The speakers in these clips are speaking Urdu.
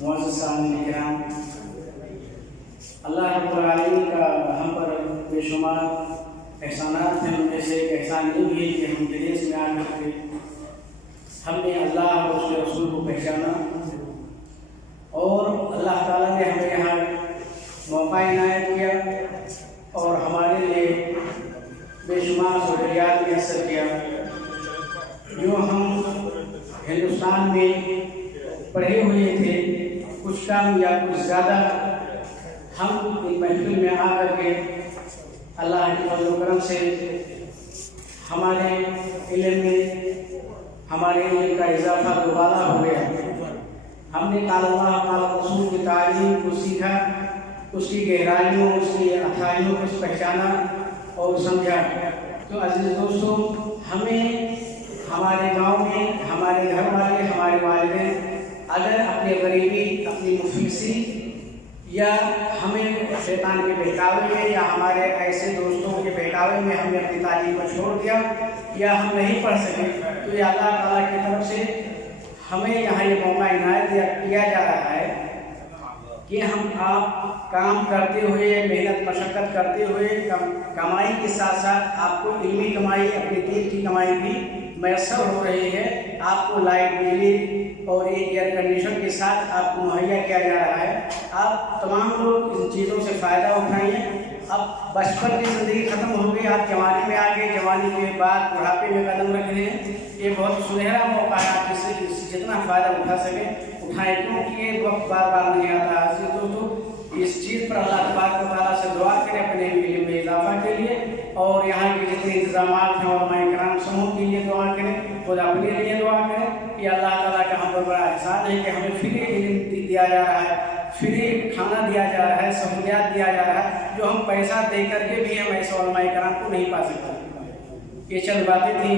معزز سامعین کرام، اللہ رب العالمین کا ہم پر بے شمار احسانات ہیں. ان میں سے ایک احسان یہ بھی ہے کہ ہم دنیا میں آ کر کے ہم نے اللہ اور اس کے رسول کو پہچانا، اور اللہ تعالیٰ نے ہمیں یہاں موقع عنایت کیا اور ہمارے لیے بے شمار سہولیات میسر کیا. جو ہم ہندوستان میں پڑھے ہوئے تھے، کچھ کم یا کچھ زیادہ، ہم ایک محفل میں آ کر کے اللہ کے فضل و کرم سے ہمارے علم کا اضافہ دوبارہ ہو گیا. ہم نے قال اللہ قال رسول کی تعلیم کو سیکھا، اس کی گہرائیوں، اس کی اٹھائیوں کو پہچانا اور سمجھا. تو عزیز دوستو، ہمیں ہمارے گاؤں میں ہمارے گھر والے، ہمارے والدین اگر اپنی غریبی، اپنی مفلسی یا ہمیں شیطان کے بہکاوے میں یا ہمارے ایسے دوستوں کے بہکاوے میں ہم نے اپنی تعلیم کو چھوڑ دیا یا ہم نہیں پڑھ سکے، تو یہ اللہ تعالیٰ کی طرف سے ہمیں یہاں یہ موقع عنایت کیا جا رہا ہے کہ ہم آپ کام کرتے ہوئے، محنت مشقت کرتے ہوئے، کمائی کے ساتھ ساتھ آپ کو علمی کمائی، اپنے دین کی کمائی بھی میسر ہو رہی ہے. آپ کو لائٹ، بجلی اور ایک ایئر کنڈیشن کے ساتھ آپ کو مہیا کیا جا رہا ہے. آپ تمام لوگ ان چیزوں سے فائدہ اٹھائیے. اب بچپن کی زندگی ختم ہو گئی، آپ جوانی میں آ گئے، جوانی کے بعد بڑھاپے میں قدم رکھ رہے ہیں. یہ بہت سنہرا موقع ہے، آپ اس سے جتنا فائدہ اٹھا سکیں اٹھائیں، کیونکہ یہ وقت بار بار نہیں آتا. عزیز دوستو، اس چیز پر اللہ تبارک و تعالیٰ سے دعا کریں اپنے علم میں اضافہ کے لیے، اور یہاں کے جتنے انتظامات ہیں علماء کرام سموہ کے لیے دعا کریں، خود اپنے لیے دعا کریں کہ اللہ تعالیٰ کا ہم پر بڑا احسان ہے کہ ہمیں فری علم دیا جا رہا ہے، فری کھانا دیا جا رہا ہے، سہولیات دیا جا رہا ہے، جو ہم پیسہ دے کر کے بھی ہم ایسے علماء کرام کو نہیں پا سکتے. یہ چند باتیں تھیں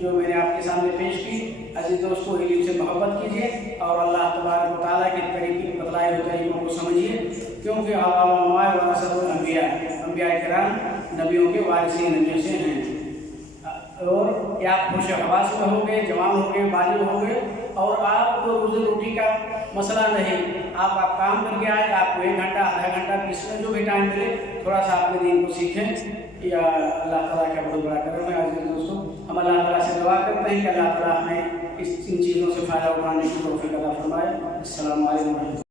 جو میں نے آپ کے سامنے پیش کی. عزیز دوستو، علم سے محبت کیجیے اور اللہ تبارک و تعالیٰ کے قریب کی بتلائے ہوئے طریقوں کو سمجھیے، کیونکہ علماء ورثۃ الانبیاء، انبیاء کرام نبیوں کے وارثین نبیوں سے ہیں. اور کہ آپ خوش حواس میں ہو گئے، جوان ہو گئے، بالغ ہو گئے، اور آپ کو روزی روٹی کا مسئلہ نہیں. آپ کام کر کے آئے، آپ کو 1 گھنٹہ، آدھا گھنٹہ، 20 منٹ جو بھی ٹائم ملے، تھوڑا سا اپنے دین کو سیکھیں. یا اللہ تعالیٰ کا بہت بڑا کرم ہے. عزیز دوستوں، ہم اللہ تعالیٰ سے دعا کرتے ہیں کہ اللہ تعالیٰ ہمیں ان چیزوں سے فائدہ اٹھانے کی توفیق عطا فرمائے. السلام علیکم.